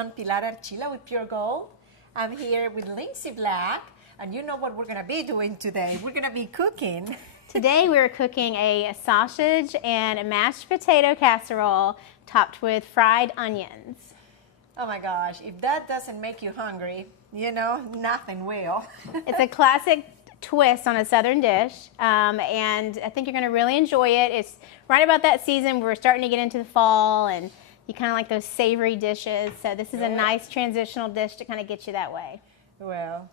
I'm Pilar Archila with Pure Gold. I'm here with Lindsay Black, and you know what we're going to be doing today. We're going to be cooking. Today we're cooking a sausage and a mashed potato casserole topped with fried onions. Oh my gosh, if that doesn't make you hungry, you know, nothing will. It's a classic twist on a southern dish, and I think you're going to really enjoy it. It's right about that season. We're starting to get into the fall, and you kind of like those savory dishes, so this is a nice transitional dish to kind of get you that way. Well,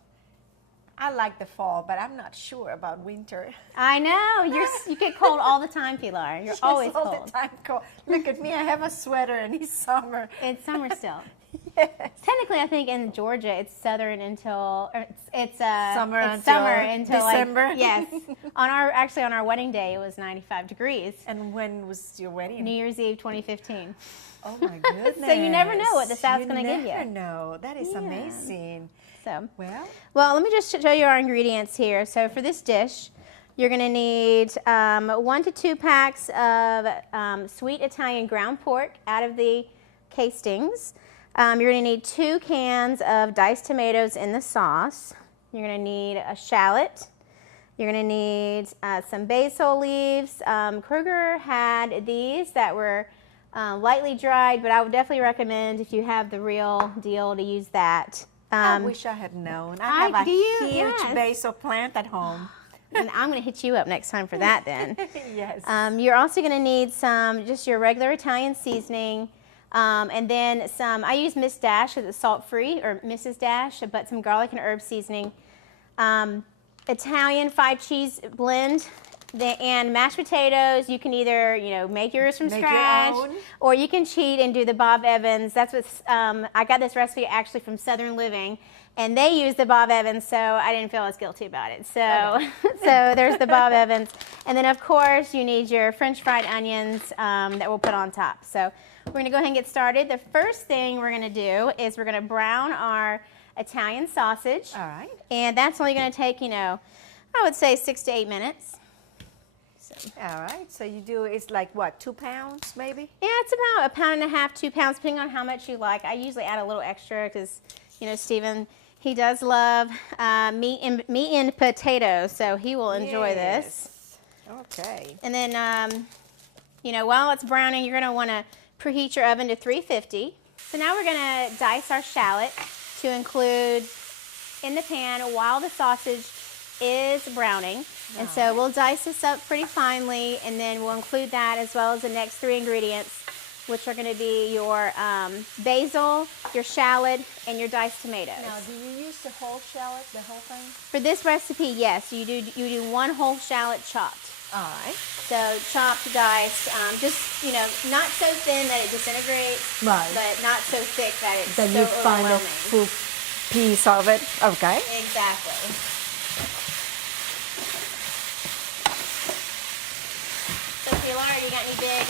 I like the fall, but I'm not sure about winter. I know. You get cold all the time, Pilar. You're always all cold. The time cold. Look at me. I have a sweater, and it's summer. It's summer still. Yes. Technically, I think in Georgia it's southern until it's summer until December. Like, yes. on our wedding day it was 95 degrees. And when was your wedding? New Year's Eve 2015. Oh my goodness. So you never know what the South's going to give you. You never know. That is amazing. So well, let me just show you our ingredients here. So for this dish, you're going to need 1 to 2 packs of sweet Italian ground pork out of the castings. You're going to need 2 cans of diced tomatoes in the sauce. You're going to need a shallot. You're going to need some basil leaves. Kroger had these that were lightly dried, but I would definitely recommend, if you have the real deal, to use that. I wish I had known. I have a huge basil plant at home. And I'm going to hit you up next time for that then. Yes. You're also going to need just your regular Italian seasoning. And then I use Miss Dash because it's salt-free, or Mrs. Dash, but some garlic and herb seasoning. Italian 5-cheese blend. And mashed potatoes, you can either, make yours from scratch, or you can cheat and do the Bob Evans. That's what I got this recipe actually from Southern Living, and they use the Bob Evans, so I didn't feel as guilty about it. So, so there's the Bob Evans, and then of course you need your French fried onions that we'll put on top. So we're going to go ahead and get started. The first thing we're going to do is we're going to brown our Italian sausage. All right. And that's only going to take, I would say 6 to 8 minutes. All right, so it's like what, 2 pounds maybe? Yeah, it's about 1.5 pounds, 2 pounds, depending on how much you like. I usually add a little extra because, Stephen, he does love meat and potatoes, so he will enjoy this. Okay. And then, while it's browning, you're going to want to preheat your oven to 350. So now we're going to dice our shallot to include in the pan while the sausage is browning. And so we'll dice this up pretty finely, and then we'll include that as well as the next 3 ingredients, which are going to be your basil, your shallot, and your diced tomatoes. Now, do you use the whole shallot, the whole thing? For this recipe, yes. You do 1 whole shallot chopped. All right. So chopped, diced, just, not so thin that it disintegrates, right, but not so thick that it's so you find a full piece of it. Okay. Exactly. You got any big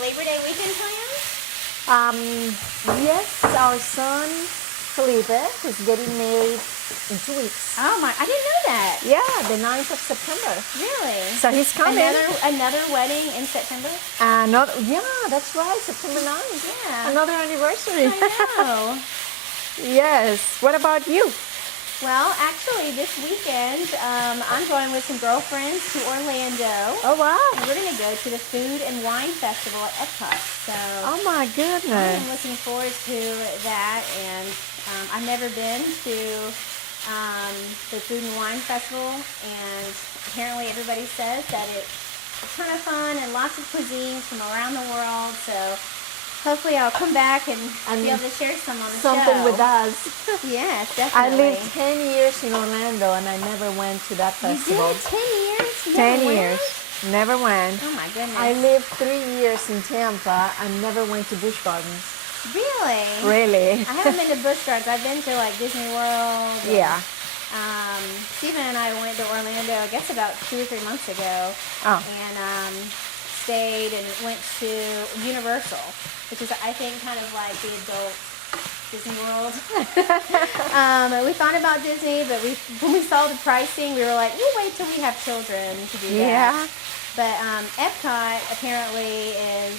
Labor Day weekend plans? Yes, our son Felipe is getting married in 2 weeks. Oh my, I didn't know that. Yeah, the 9th of September. Really? So he's coming. Another wedding in September? Yeah, that's right, September 9th. Yeah. Another anniversary. I know. Yes. What about you? Well, actually, this weekend, I'm going with some girlfriends to Orlando. Oh, wow. And we're going to go to the Food and Wine Festival at Epcot. So, oh, my goodness. I'm looking forward to that. And I've never been to the Food and Wine Festival. And apparently everybody says that it's a ton of fun and lots of cuisines from around the world. So hopefully I'll come back and be able to share some on the something show. with us. Yes, definitely. I lived 10 years in Orlando, and I never went to that festival. You did? 10 years? 10 years. Never went. Oh, my goodness. I lived 3 years in Tampa and never went to Busch Gardens. Really? Really? I haven't been to Busch Gardens. I've been to, like, Disney World. And, yeah. Stephen and I went to Orlando, I guess, about 2 or 3 months ago. Oh. And stayed and went to Universal, which is, I think, kind of like the adult Disney World. We thought about Disney, but when we saw the pricing, we were like, we'll wait till we have children to do that. Yeah. But Epcot apparently is,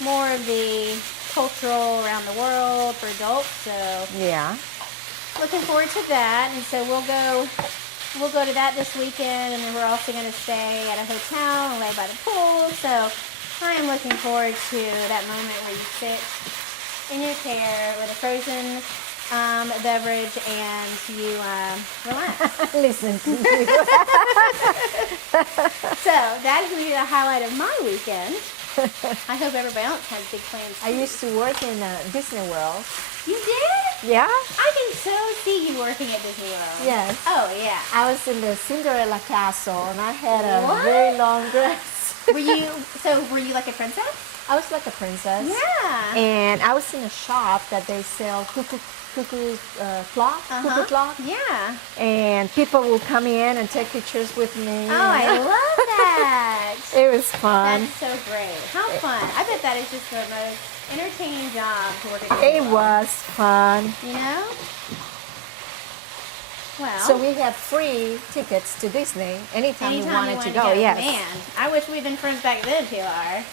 more of the cultural around the world for adults. So Yeah. looking forward to that. And so we'll go to that this weekend, and then we're also going to stay at a hotel and lay by the pool. So I am looking forward to that moment where you sit in your chair with a frozen beverage and you relax. Listen to you. So that will be the highlight of my weekend. I hope everybody else has big plans. I used to work in Disney World. You did? Yeah? I can so see you working at Disney World. Yes. Oh, yeah. I was in the Cinderella castle and I had a What? very long dress. Were you like a princess? I was like a princess. Yeah. And I was in a shop that they sell cuckoo clock. Yeah. And people will come in and take pictures with me. Oh, I love that. It was fun. That's so great. How fun. I bet that is just the most entertaining job to work at It Disney World. was fun. You know? Well. So we have free tickets to Disney anytime we Anytime wanted to go. Yes. Man, I wish we'd been friends back then, Pilar.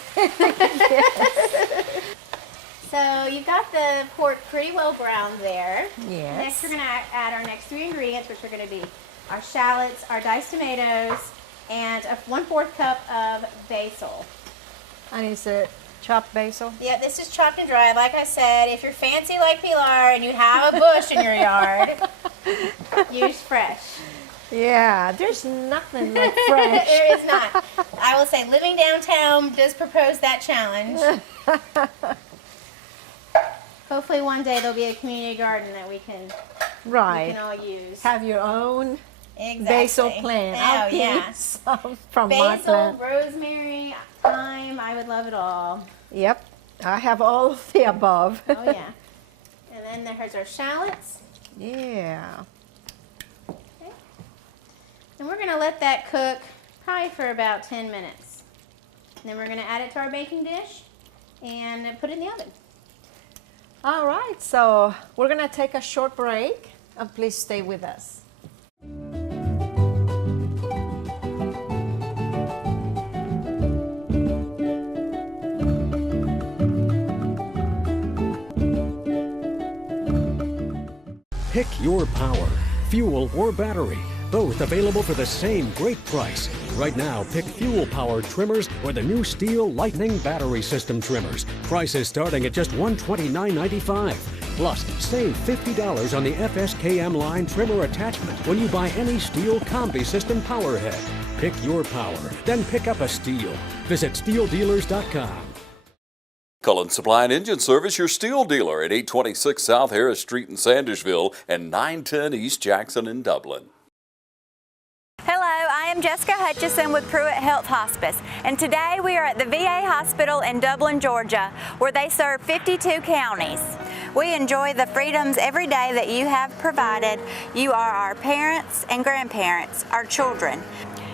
So you've got the pork pretty well browned there. Yes. Next, we're going to add our next 3 ingredients, which are going to be our shallots, our diced tomatoes, and a 1/4 cup of basil. And is it chopped basil? Yeah, this is chopped and dried. Like I said, if you're fancy like Pilar and you have a bush in your yard, use fresh. Yeah, there's nothing like fresh. There is not. I will say living downtown does propose that challenge. Hopefully one day there'll be a community garden that we can all use. Have your own Exactly. basil plant. Oh, I'll yeah. get some from my Basil, plant. rosemary, thyme, I would love it all. Yep, I have all of the above. Oh, yeah. And then there's our shallots. Yeah. Okay. And we're going to let that cook probably for about 10 minutes. And then we're going to add it to our baking dish and put it in the oven. All right, so we're gonna take a short break, and please stay with us. Pick your power, fuel, or battery. Both available for the same great price. Right now, pick fuel-powered trimmers or the new Steel Lightning battery system trimmers. Prices starting at just $129.95. Plus, save $50 on the FSKM line trimmer attachment when you buy any Steel Combi System power head. Pick your power, then pick up a Steel. Visit SteelDealers.com. Cullen Supply and Engine Service, your steel dealer at 826 South Harris Street in Sandersville and 910 East Jackson in Dublin. Hello, I am Jessica Hutchison with Pruitt Health Hospice, and today we are at the VA Hospital in Dublin, Georgia, where they serve 52 counties. We enjoy the freedoms every day that you have provided. You are our parents and grandparents, our children.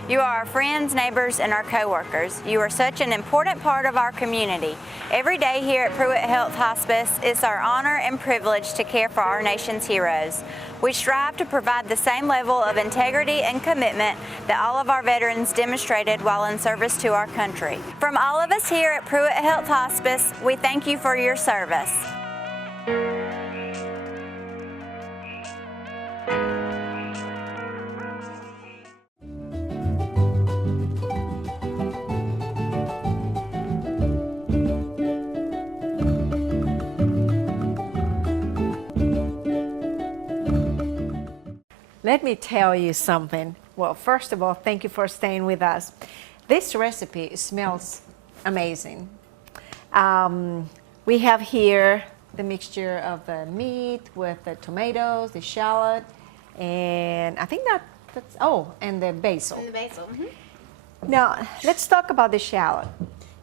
You are our friends, neighbors, and our co-workers. You are such an important part of our community. Every day here at Pruitt Health Hospice, it's our honor and privilege to care for our nation's heroes. We strive to provide the same level of integrity and commitment that all of our veterans demonstrated while in service to our country. From all of us here at Pruitt Health Hospice, we thank you for your service. Let me tell you something. Well, first of all, thank you for staying with us. This recipe smells amazing. We have here the mixture of the meat with the tomatoes, the shallot, and I think that's, oh, and the basil. And the basil. Now, let's talk about the shallot.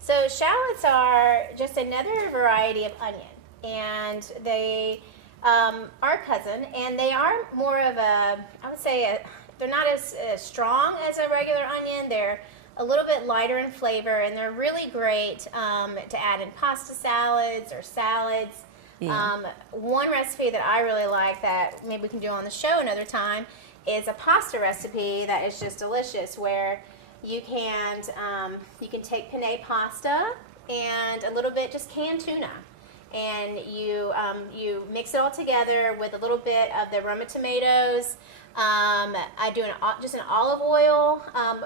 So shallots are just another variety of onion, and they are cousin, and they are more of a, I would say, they're not as strong as a regular onion. They're a little bit lighter in flavor, and they're really great to add in pasta salads or salads. Yeah. One recipe that I really like that maybe we can do on the show another time is a pasta recipe that is just delicious, where you can take penne pasta and a little bit just canned tuna, and you mix it all together with a little bit of the Roma tomatoes. I do just an olive oil,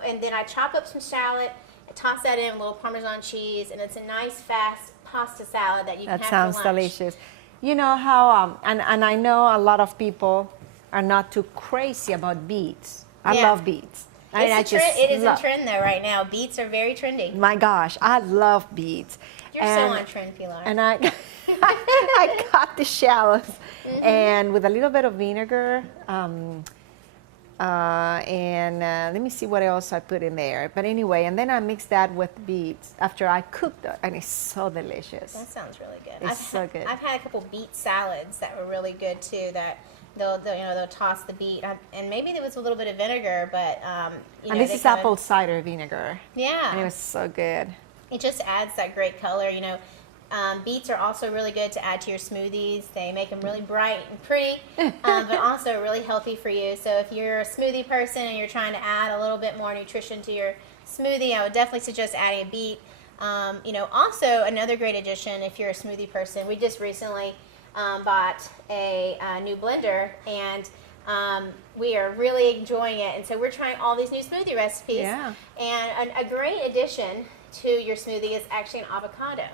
and then I chop up some shallot, toss that in with a little Parmesan cheese, and it's a nice, fast pasta salad that you can have for lunch. That sounds delicious. You know how, and I know a lot of people are not too crazy about beets. I love beets. It is a trend though right now. Beets are very trendy. My gosh, I love beets. You're so on trend, Pilar. And I cut the shallots, and with a little bit of vinegar, let me see what else I put in there. But anyway, and then I mix that with beets after I cooked it, and it's so delicious. That sounds really good. It's so good. I've had a couple beet salads that were really good too. That they'll toss the beet, and maybe there was a little bit of vinegar, but and this is apple cider vinegar. Yeah, and it was so good. It just adds that great color. Beets are also really good to add to your smoothies. They make them really bright and pretty, but also really healthy for you. So if you're a smoothie person and you're trying to add a little bit more nutrition to your smoothie, I would definitely suggest adding a beet. Also another great addition if you're a smoothie person, we just recently bought a new blender, and we are really enjoying it. And so we're trying all these new smoothie recipes. Yeah. And a great addition to your smoothie is actually an avocado.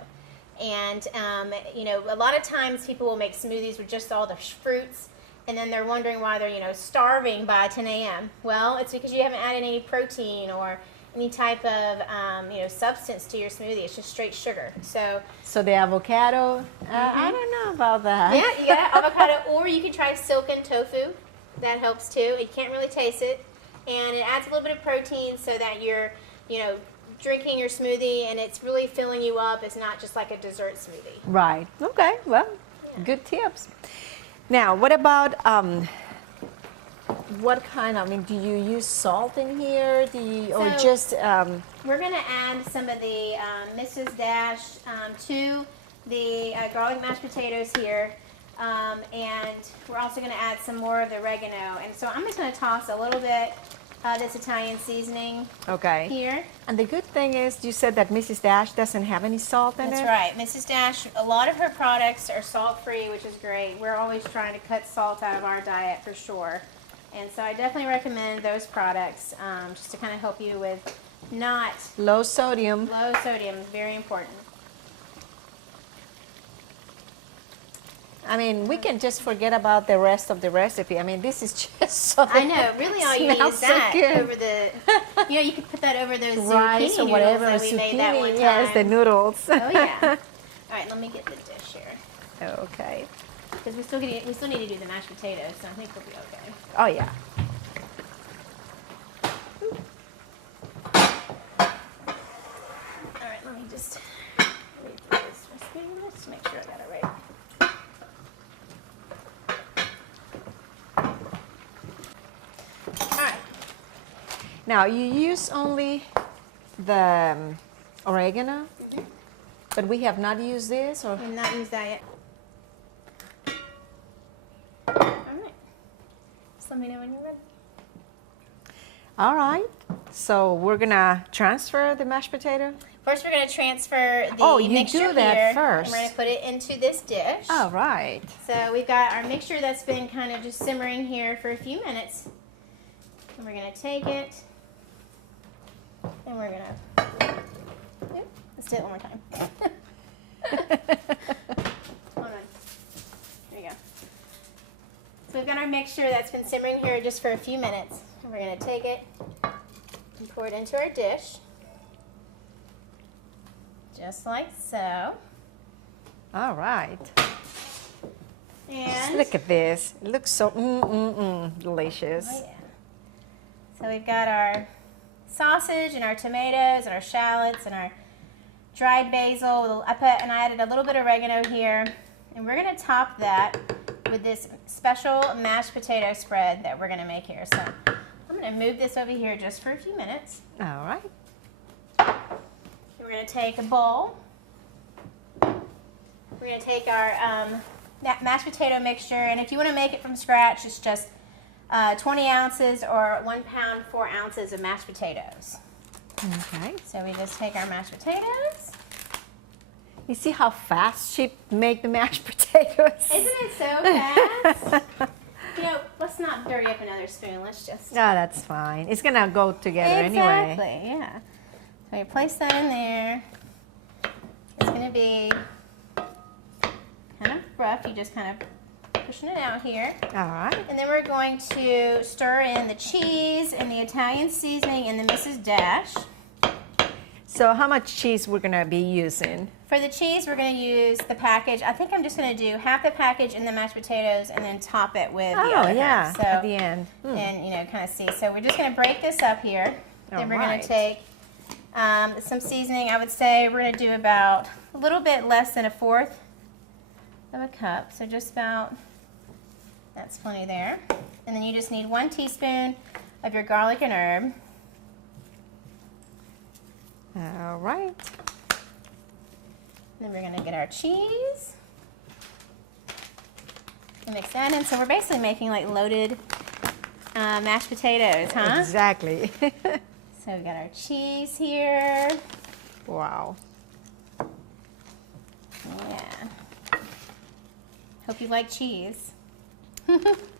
And, a lot of times people will make smoothies with just all the fruits, and then they're wondering why they're, starving by 10 a.m. Well, it's because you haven't added any protein or any type of, substance to your smoothie. It's just straight sugar. So the avocado, I don't know about that. Yeah, you got avocado, or you can try silken tofu. That helps too. You can't really taste it, and it adds a little bit of protein so that you're, drinking your smoothie and it's really filling you up. It's not just like a dessert smoothie. Right. Okay. Well, good tips. Now, what about what kind of? Do you use salt in here? Or just? We're going to add some of the Mrs. Dash to the garlic mashed potatoes here, and we're also going to add some more of the oregano. And so I'm just going to toss a little bit this Italian seasoning here. And the good thing is, you said that Mrs. Dash doesn't have any salt in it? That's right. Mrs. Dash, a lot of her products are salt-free, which is great. We're always trying to cut salt out of our diet for sure. And so I definitely recommend those products just to kind of help you with not... Low sodium. Low sodium is very important. We can just forget about the rest of the recipe. This is just so... I know. Really, all you need is that over the... you could put that over those rice zucchini or whatever noodles that we made that one time. Yes, the noodles. Oh, yeah. All right, let me get the dish here. Okay. Because we still need to do the mashed potatoes, so I think we'll be okay. Oh, yeah. All right, let me just read through this recipe just to make sure I got it right. Now, you use only the oregano, but we have not used this? Or? We have not used that yet. All right. Just let me know when you're ready. All right. So we're going to transfer the mashed potato? First, we're going to transfer the mixture do that here. first. And we're going to put it into this dish. All right. So we've got our mixture that's been kind of just simmering here for a few minutes. And we're going to take it. And we're going to, let's do it one more time. Hold on. There you go. So we've got our mixture that's been simmering here just for a few minutes. And we're going to take it and pour it into our dish. Just like so. All right. And look at this. It looks so delicious. Oh, yeah. So we've got our sausage and our tomatoes and our shallots and our dried basil. I added a little bit of oregano here, and we're going to top that with this special mashed potato spread that we're going to make here. So I'm going to move this over here just for a few minutes. All right. We're going to take a bowl. We're going to take our mashed potato mixture, and if you want to make it from scratch, it's just 20 ounces or 1 pound, 4 ounces of mashed potatoes. Okay. So we just take our mashed potatoes. You see how fast she make the mashed potatoes? Isn't it so fast? You know, let's not dirty up another spoon. Let's just. No, that's fine. It's gonna go together anyway. Exactly, yeah. So you place that in there. It's gonna be kind of rough. You just kind of pushing it out here. All right. And then we're going to stir in the cheese and the Italian seasoning and the Mrs. Dash. So how much cheese we're gonna be using? For the cheese, we're going to use the package. I think I'm just going to do half the package in the mashed potatoes and then top it with the other yeah, half. So, at the end. And, you know, kind of see. So we're just going to break this up here. Then we're going to take some seasoning. I would say we're going to do about a little bit less than 1/4 of a cup. So just about, that's plenty there. And then you just need 1 teaspoon of your garlic and herb. All right. Then we're going to get our cheese and mix that in. So we're basically making like loaded mashed potatoes, huh? Exactly. So we got our cheese here. Wow. Yeah. Hope you like cheese.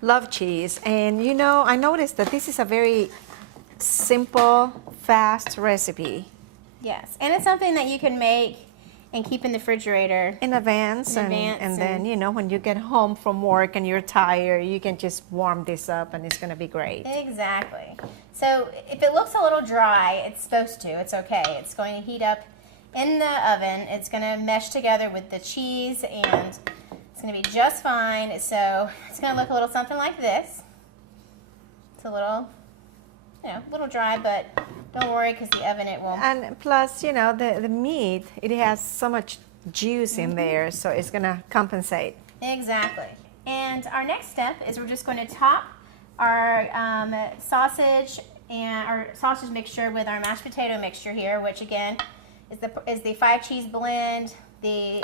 Love cheese. And you know, I noticed that this is a very simple, fast recipe. Yes, and it's something that you can make and keep in the refrigerator. In advance, and then, you know, when you get home from work and you're tired, you can just warm this up and it's going to be great. Exactly. So if it looks a little dry, it's supposed to. It's okay. It's going to heat up in the oven. It's going to mesh together with the cheese and it's going to be just fine. So it's going to look a little something like this. It's a little, you know, a little dry, but don't worry because the oven it won't. And plus, you know, the meat, it has so much juice in there, so it's going to compensate. Exactly. And our next step is we're just going to top our sausage and our sausage mixture with our mashed potato mixture here, which again is the 5 cheese blend, the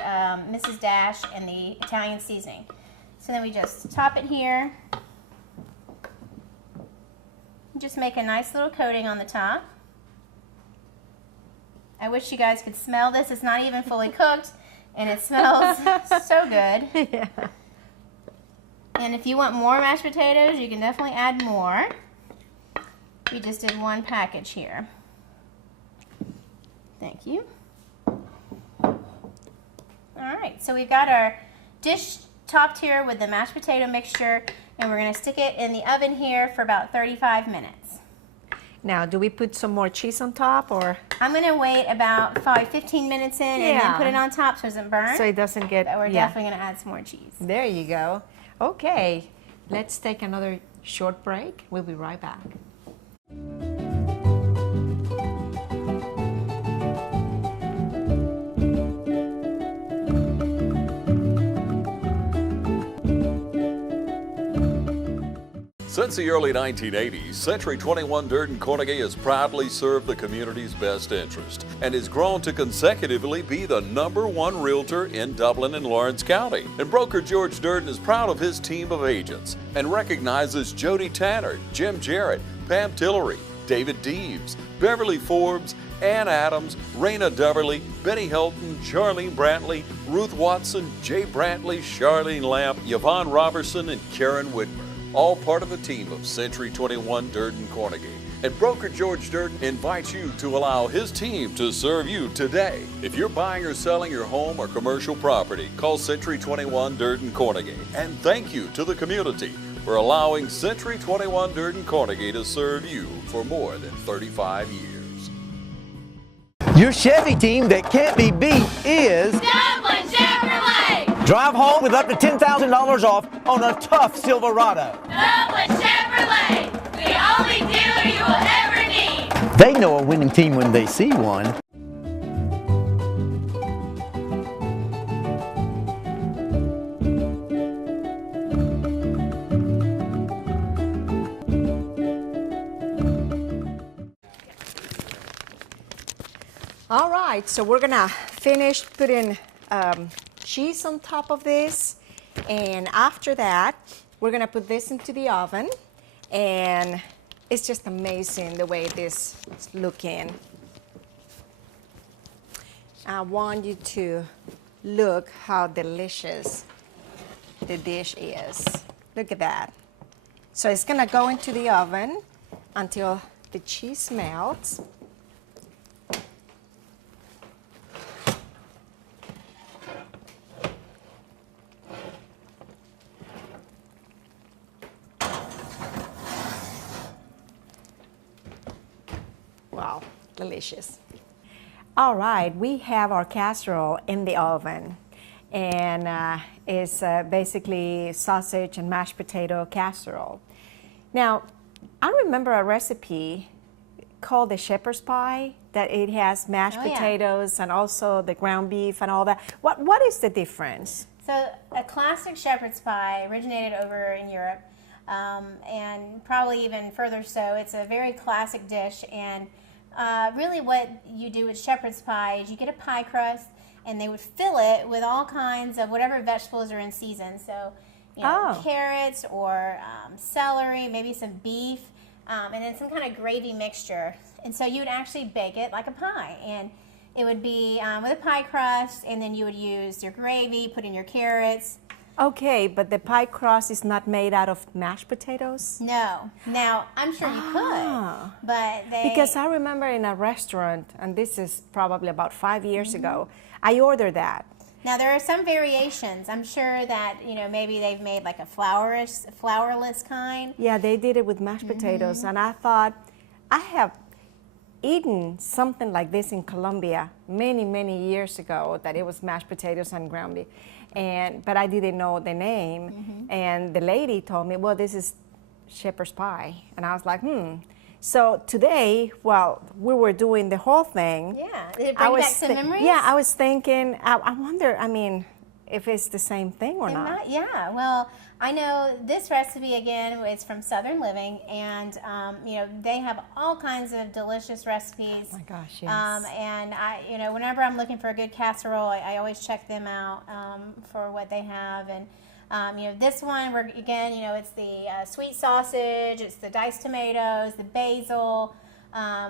Mrs. Dash, and the Italian seasoning. So then we just top it here. Just make a nice little coating on the top. I wish you guys could smell this. It's not even fully cooked, and it smells so good. Yeah. And if you want more mashed potatoes, you can definitely add more. We just did 1 package here. Thank you. All right, so we've got our dish topped here with the mashed potato mixture, and we're going to stick it in the oven here for about 35 minutes. Now, do we put some more cheese on top, or? I'm going to wait about 15 minutes in and then put it on top so it doesn't burn. So it doesn't get, But we're definitely going to add some more cheese. There you go. Okay, let's take another short break. We'll be right back. Since the early 1980s, Century 21 Durden Carnegie has proudly served the community's best interest and has grown to consecutively be the #1 realtor in Dublin and Lawrence County. And broker George Durden is proud of his team of agents and recognizes Jody Tanner, Jim Jarrett, Pam Tillery, David Deeves, Beverly Forbes, Ann Adams, Raina Deverly, Betty Helton, Charlene Brantley, Ruth Watson, Jay Brantley, Charlene Lamp, Yvonne Robertson, and Karen Whitmer. All part of the team of Century 21 Durden Carnegie. And broker George Durden invites you to allow his team to serve you today. If you're buying or selling your home or commercial property, call Century 21 Durden Carnegie. And thank you to the community for allowing Century 21 Durden Carnegie to serve you for more than 35 years. Your Chevy team that can't be beat is Dublin Chevrolet! drive home with up to $10,000 off on a tough Silverado. Dublin Chevrolet! The only dealer you will ever need! They know a winning team when they see one. All right, so we're gonna finish putting cheese on top of this, and after that we're gonna put this into the oven, and it's just amazing the way this is looking. I want you to look how delicious the dish is. Look at that. So it's gonna go into the oven until the cheese melts. Wow, delicious. All right, we have our casserole in the oven, and it's basically sausage and mashed potato casserole. Now, I remember a recipe called the shepherd's pie, that it has mashed potatoes and also the ground beef and all that. What is the difference? So a classic shepherd's pie originated over in Europe, and probably even further so. It's a very classic dish, and really what you do with shepherd's pie is you get a pie crust, and they would fill it with all kinds of whatever vegetables are in season. So, you know, carrots or celery, maybe some beef, and then some kind of gravy mixture. And so you would actually bake it like a pie, and it would be with a pie crust, and then you would use your gravy, put in your carrots. Okay, but the pie crust is not made out of mashed potatoes? No. Now, I'm sure you could, but Because I remember in a restaurant, and this is probably about 5 years ago, I ordered that. Now, there are some variations. I'm sure that, you know, maybe they've made like a flourless kind. Yeah, they did it with mashed potatoes, and I thought, I have eaten something like this in Colombia many, many years ago, that it was mashed potatoes and ground beef. But I didn't know the name, and the lady told me, well, this is shepherd's pie. And I was like, So today, while we were doing the whole thing, did it bring back some memories? Yeah, I was thinking, I wonder, I mean, if it's the same thing or not. Yeah, well, I know this recipe, again, is from Southern Living, and you know, they have all kinds of delicious recipes. Oh my gosh, yes. And you know, whenever I'm looking for a good casserole, I always check them out for what they have. And you know, this one, again, you know, it's the sweet sausage, it's the diced tomatoes, the basil.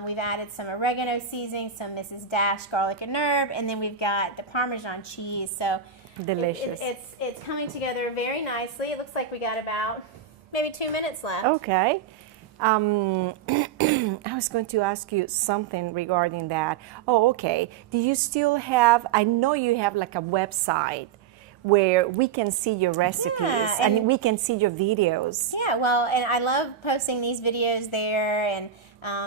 We've added some oregano seasoning, some Mrs. Dash garlic and herb, and then we've got the Parmesan cheese. So delicious. It's coming together very nicely. It looks like we got about maybe 2 minutes left. Okay. I was going to ask you something regarding that. Oh, okay. Do you still have, I know you have like a website where we can see your recipes and we can see your videos. Yeah, well, and I love posting these videos there, and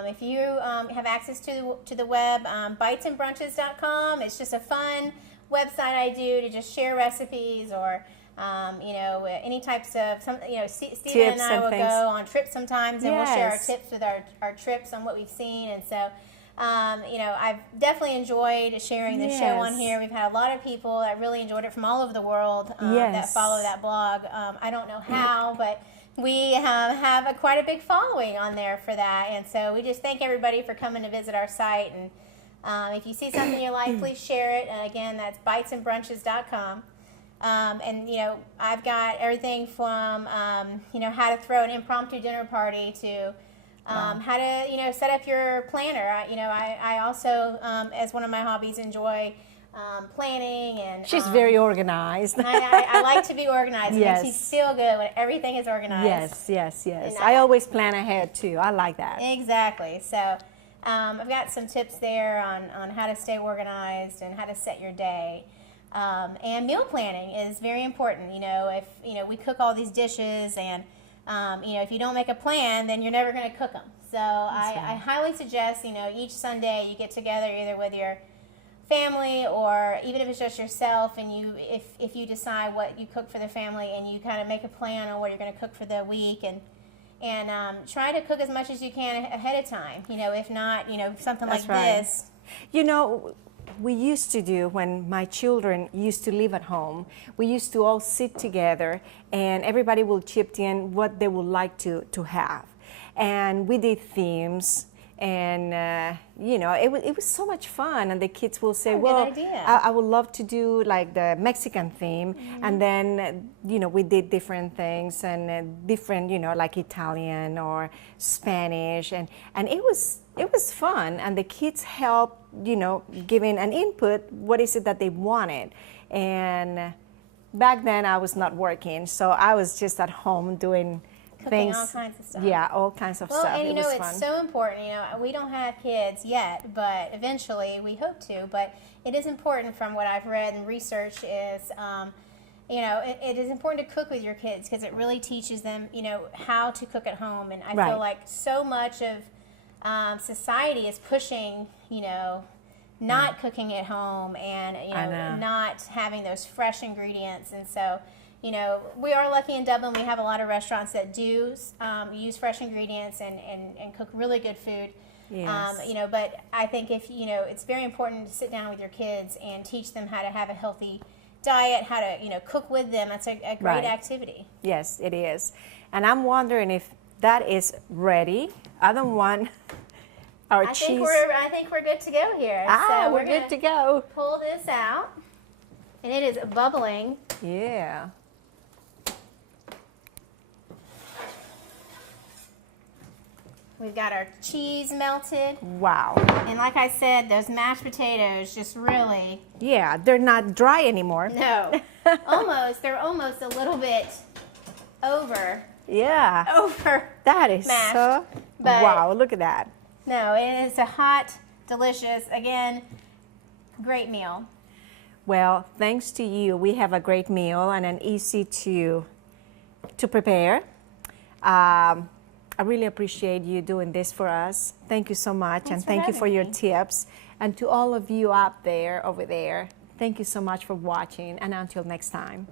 if you have access to the web, bitesandbrunches.com. It's just a fun website I do to just share recipes, or you know, any types of Stephen and I will go on trips sometimes, and we'll share our tips with our trips on what we've seen. And so you know, I've definitely enjoyed sharing the show on here. We've had a lot of people that really enjoyed it from all over the world that follow that blog. I don't know how, but we have quite a big following on there for that. And so we just thank everybody for coming to visit our site. And if you see something you like, please share it. And again, that's bitesandbrunches.com. And you know, I've got everything from you know, how to throw an impromptu dinner party to how to, you know, set up your planner. You know, I also, as one of my hobbies, enjoy planning, and she's very organized. I like to be organized. It makes me feel good when everything is organized. Yes. And I always plan ahead too. I like that. Exactly. So I've got some tips there on how to stay organized and how to set your day. And meal planning is very important. You know, if you know, we cook all these dishes, and you know, if you don't make a plan, then you're never going to cook them. So I highly suggest, you know, each Sunday you get together either with your family, or even if it's just yourself, and if you decide what you cook for the family, and you kind of make a plan on what you're going to cook for the week, and try to cook as much as you can ahead of time. You know, if not, you know, something like this. You know, we used to do, when my children used to live at home, we used to all sit together, and everybody will chip in what they would like to have. And we did themes, And you know, it was so much fun, and the kids will say, Oh, good well, idea. I would love to do like the Mexican theme. And then you know, we did different things, and different, you know, like Italian or Spanish, and it was fun, and the kids helped, you know, giving an input, what is it that they wanted. And back then I was not working, so I was just at home doing Cooking things. all kinds of stuff. Yeah, all kinds of Well, stuff. and you It know, was it's fun. so important. You know, we don't have kids yet, but eventually we hope to. But it is important, from what I've read and research, is you know, it is important to cook with your kids, because it really teaches them, you know, how to cook at home. And I Right. feel like so much of society is pushing, you know, not cooking at home, and you know, not having those fresh ingredients. And so, you know, we are lucky in Dublin. We have a lot of restaurants that do use fresh ingredients and cook really good food. Yes. You know, but I think if, you know, it's very important to sit down with your kids and teach them how to have a healthy diet, how to, you know, cook with them. That's a great Right. activity. Yes, it is. And I'm wondering if that is ready. I don't want our I cheese. think we're good to go here. Ah, so we're good to go. Pull this out, and it is bubbling. Yeah. We've got our cheese melted, Wow. and like I said, those mashed potatoes just really, Yeah, they're not dry anymore. no, they're almost a little bit over Yeah. That is mashed, so. but- Wow, look at that. No, and it's a hot, delicious, again, great meal. Well, thanks to you, we have a great meal and an easy to prepare. I really appreciate you doing this for us. Thank you so much, Thanks and for thank you having for your me. tips. And to all of you out there, over there, thank you so much for watching, and until next time.